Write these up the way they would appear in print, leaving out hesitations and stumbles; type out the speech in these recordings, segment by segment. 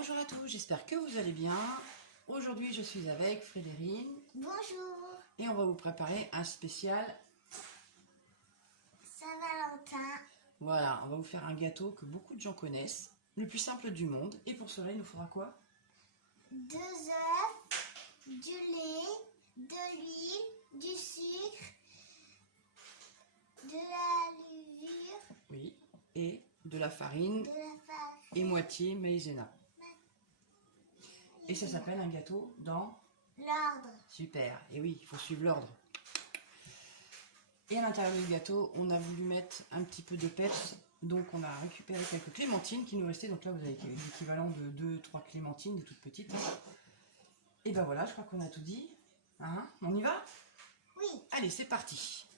Bonjour à tous, j'espère que vous allez bien. Aujourd'hui, je suis avec Frédérine. Bonjour. Et on va vous préparer un spécial. Saint-Valentin. Voilà, on va vous faire un gâteau que beaucoup de gens connaissent, le plus simple du monde. Et pour cela, il nous faudra quoi? 2 œufs, du lait, de l'huile, du sucre, de la levure, Oui, et de la farine de la farine. et moitié maïzena. Et ça s'appelle un gâteau dans... L'ordre. Super, et oui, il faut suivre l'ordre. Et à l'intérieur du gâteau, on a voulu mettre un petit peu de peps. Donc on a récupéré quelques clémentines qui nous restaient. Donc là, vous avez l'équivalent de 2-3 clémentines, des toutes petites. Et ben voilà, je crois qu'on a tout dit. Hein, on y va? Oui. Allez, c'est parti.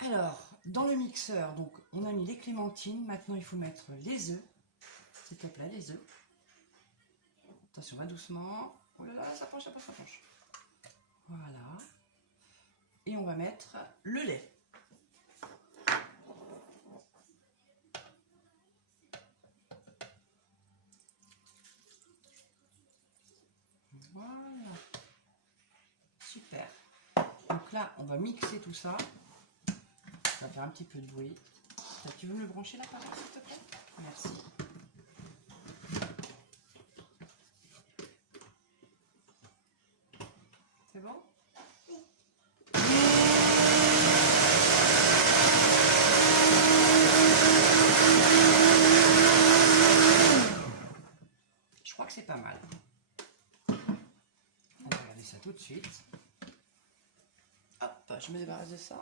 Alors, dans le mixeur, donc on a mis les clémentines. Maintenant, il faut mettre les œufs. S'il te plaît, les œufs. Attention, va doucement. Oh là là, ça penche, ça penche, ça penche. Voilà. Et on va mettre le lait. Voilà. Super. Donc là, on va mixer tout ça. Ça va faire un petit peu de bruit. Tu veux me le brancher là, par exemple, s'il te plaît? Merci. C'est bon? Je crois que c'est pas mal. On va regarder ça tout de suite. Hop, je me débarrasse de ça.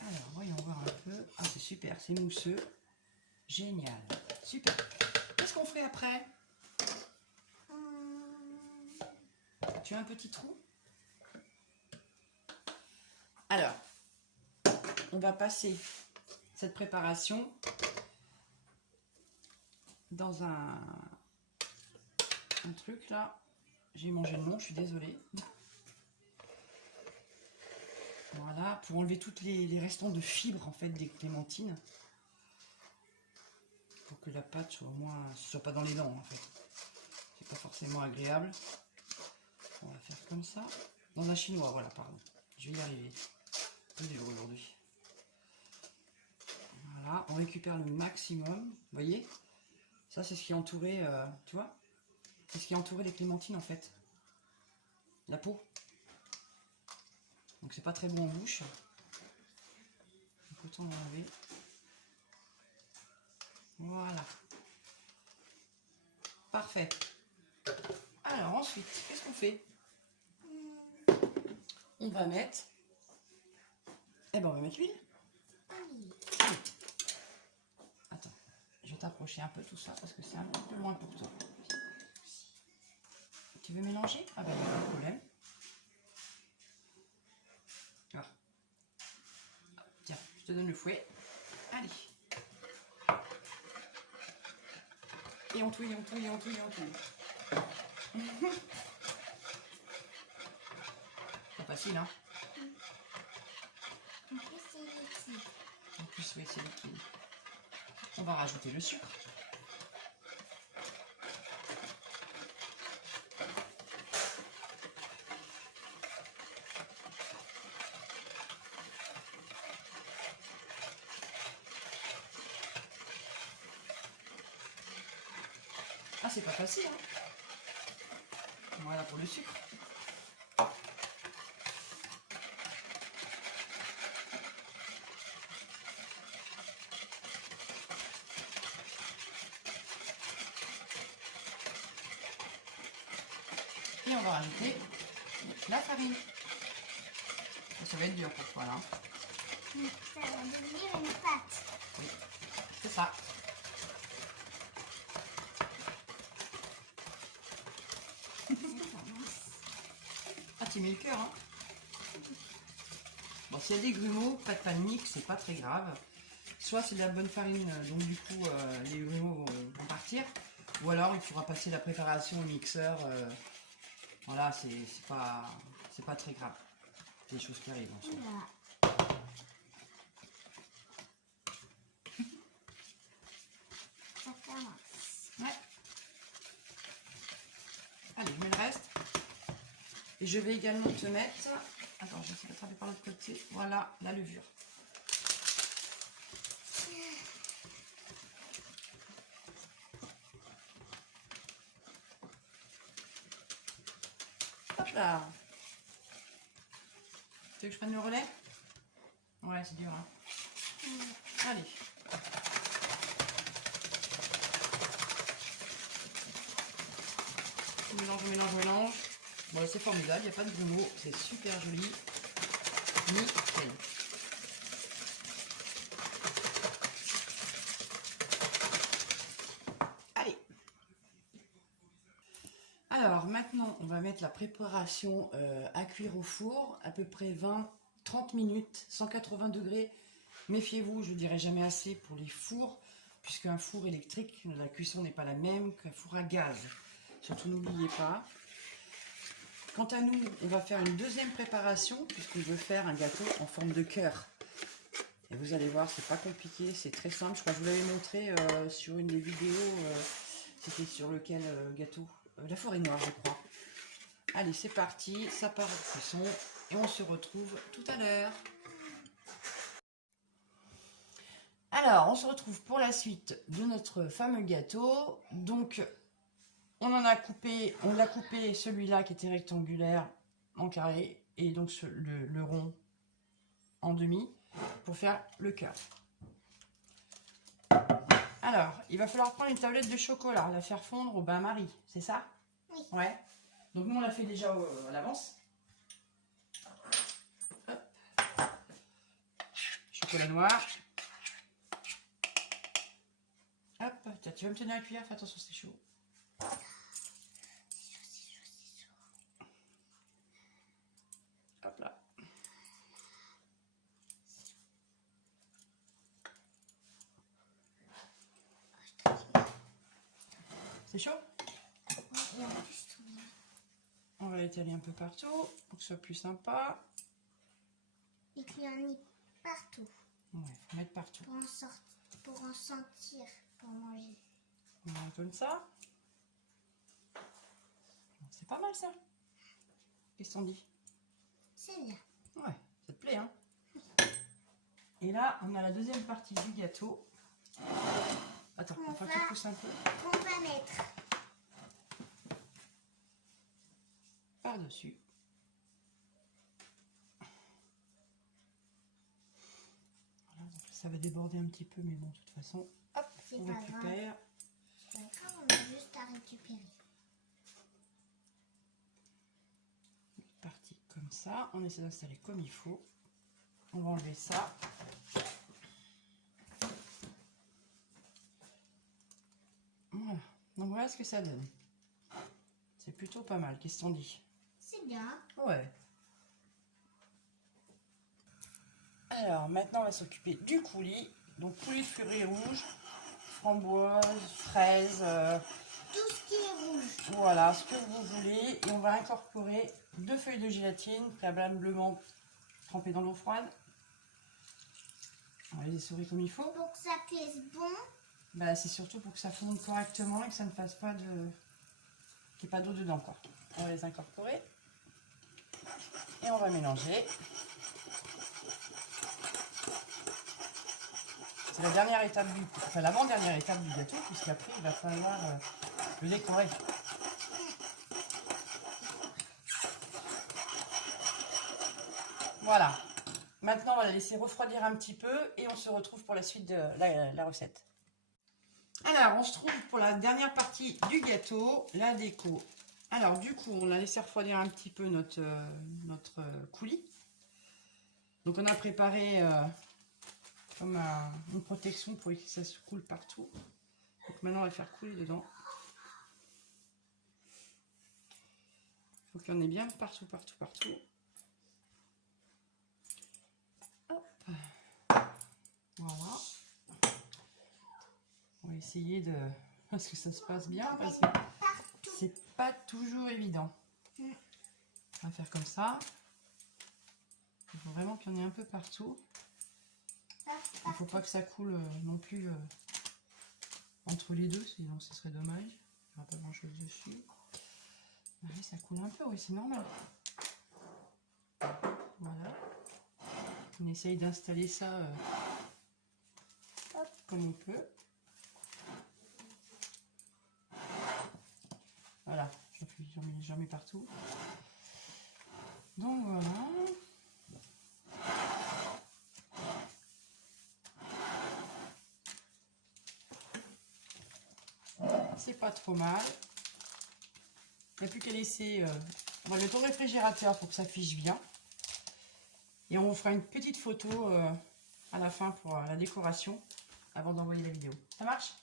Alors, voyons voir un peu. Ah, c'est super, c'est mousseux. Génial. Super. Qu'est-ce qu'on fait après? Tu as un petit trou? Alors, on va passer cette préparation dans un truc là. J'ai mangé le nom, je suis désolée. Voilà, pour enlever toutes les restants de fibres en fait des clémentines. Pour que la pâte soit au moins, soit pas dans les dents en fait. C'est pas forcément agréable. On va faire comme ça. Dans un chinois, voilà, pardon. Je vais y arriver. C'est dur aujourd'hui. Voilà, on récupère le maximum. Vous voyez? Ça, c'est ce qui est entouré, tu vois? C'est ce qui est entouré les clémentines en fait. La peau. Donc c'est pas très bon en bouche. Donc autant l'enlever. Voilà. Parfait. Alors ensuite, qu'est-ce qu'on fait? On va mettre... Eh ben on va mettre l'huile. Allez. Attends, je vais t'approcher un peu tout ça parce que c'est un peu loin pour toi. Tu veux mélanger? Ah ben il n'y a pas de problème. Ah. Tiens, je te donne le fouet. Allez. Et on touille, on touille, on touille, on touille. C'est facile, hein? En plus, c'est liquide. En plus, oui, c'est liquide. On va rajouter le sucre. Ah, c'est pas facile, hein? Voilà pour le sucre. Et on va rajouter la farine. Ça va être dur pour toi là. Ça va devenir une pâte. Oui, c'est ça. Ah, tu mets le cœur, hein? Bon, s'il y a des grumeaux, pas de panique, c'est pas très grave. Soit c'est de la bonne farine, donc du coup les grumeaux vont partir. Ou alors il faudra passer la préparation au mixeur. Voilà, c'est pas très grave. C'est des choses qui arrivent en soi. Voilà. Ça commence. je vais également te mettre... Attends, je vais essayer d'attraper par l'autre côté. Voilà, la levure. Hop là. Tu veux que je prenne le relais? Ouais, c'est dur. Hein. Allez. On mélange, on mélange, on mélange. Bon, c'est formidable, il n'y a pas de grumeaux. C'est super joli. Nickel. Allez. Alors, maintenant, on va mettre la préparation à cuire au four. À peu près 20-30 minutes, 180 degrés. Méfiez-vous, je ne dirai jamais assez pour les fours, puisqu'un four électrique, la cuisson n'est pas la même qu'un four à gaz. Surtout, n'oubliez pas. Quant à nous, on va faire une deuxième préparation, puisqu'on veut faire un gâteau en forme de cœur. Et vous allez voir, c'est pas compliqué, c'est très simple. Je crois que je vous l'avais montré sur une des vidéos, c'était sur lequel gâteau, la forêt noire, je crois. Allez, c'est parti, ça part en cuisson, et on se retrouve tout à l'heure. Alors, on se retrouve pour la suite de notre fameux gâteau. Donc, on l'a coupé celui-là qui était rectangulaire en carré et donc le rond en demi pour faire le cœur. Alors, il va falloir prendre une tablette de chocolat, la faire fondre au bain-marie, c'est ça? Oui. Ouais. Donc, nous, on l'a fait déjà à l'avance. Chocolat noir. Hop, tu vas me tenir la cuillère, fais attention, c'est chaud. Hop là. C'est chaud? On va l'étaler un peu partout pour que ce soit plus sympa. Et qu'il y en ait partout. Ouais, faut mettre partout. Pour en sentir, pour manger. Voilà, comme ça. C'est pas mal ça. Qu'est-ce qu'on dit? C'est bien. Ouais, ça te plaît, hein? Et là, on a la deuxième partie du gâteau. Attends, on va que pousse un peu. On va mettre Par-dessus. Voilà, donc ça va déborder un petit peu, mais bon, de toute façon, hop, on récupère. D'accord, on a juste à récupérer. Parti comme ça, on essaie d'installer comme il faut. On va enlever ça. Voilà, donc voilà ce que ça donne. C'est plutôt pas mal, qu'est-ce qu'on dit? C'est bien. Ouais. Alors maintenant on va s'occuper du coulis. Donc coulis de fruits rouges, framboises, fraises, tout ce qui est rouge. Voilà, ce que vous voulez. Et on va incorporer 2 feuilles de gélatine préalablement trempées dans l'eau froide. On va les essorer comme il faut. Pour que ça cuise bon. Bah, c'est surtout pour que ça fonde correctement et que ça ne fasse pas de... qu'il n'y ait pas d'eau dedans, quoi. On va les incorporer. Et on va mélanger. C'est la dernière étape du... Enfin, l'avant-dernière étape du gâteau, puisqu'après, il va falloir le décorer. Voilà. Maintenant, on va la laisser refroidir un petit peu et on se retrouve pour la suite de la recette. Alors, on se trouve pour la dernière partie du gâteau, la déco. Alors, du coup, on a laissé refroidir un petit peu notre coulis. Donc, on a préparé comme une protection pour que ça se coule partout. Donc, maintenant, on va faire couler dedans. Il faut qu'il y en ait bien partout, partout, partout. Hop. Voilà. On va essayer de... parce que ça se passe bien, parce que c'est pas toujours évident. On va faire comme ça. Il faut vraiment qu'il y en ait un peu partout. Il ne faut pas que ça coule non plus entre les deux, sinon ce serait dommage. Il n'y aura pas grand chose dessus. Allez, ça coule un peu, oui, c'est normal. Voilà. On essaye d'installer ça comme on peut. Voilà, j'en mets partout. Donc voilà. C'est pas trop mal. Il n'y a plus qu'à laisser on va le mettre au réfrigérateur pour que ça fiche bien. Et on vous fera une petite photo à la fin pour la décoration avant d'envoyer la vidéo. Ça marche?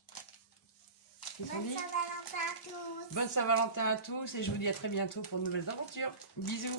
Bonne Saint-Valentin à tous. Bonne Saint-Valentin à tous et je vous dis à très bientôt pour de nouvelles aventures. Bisous.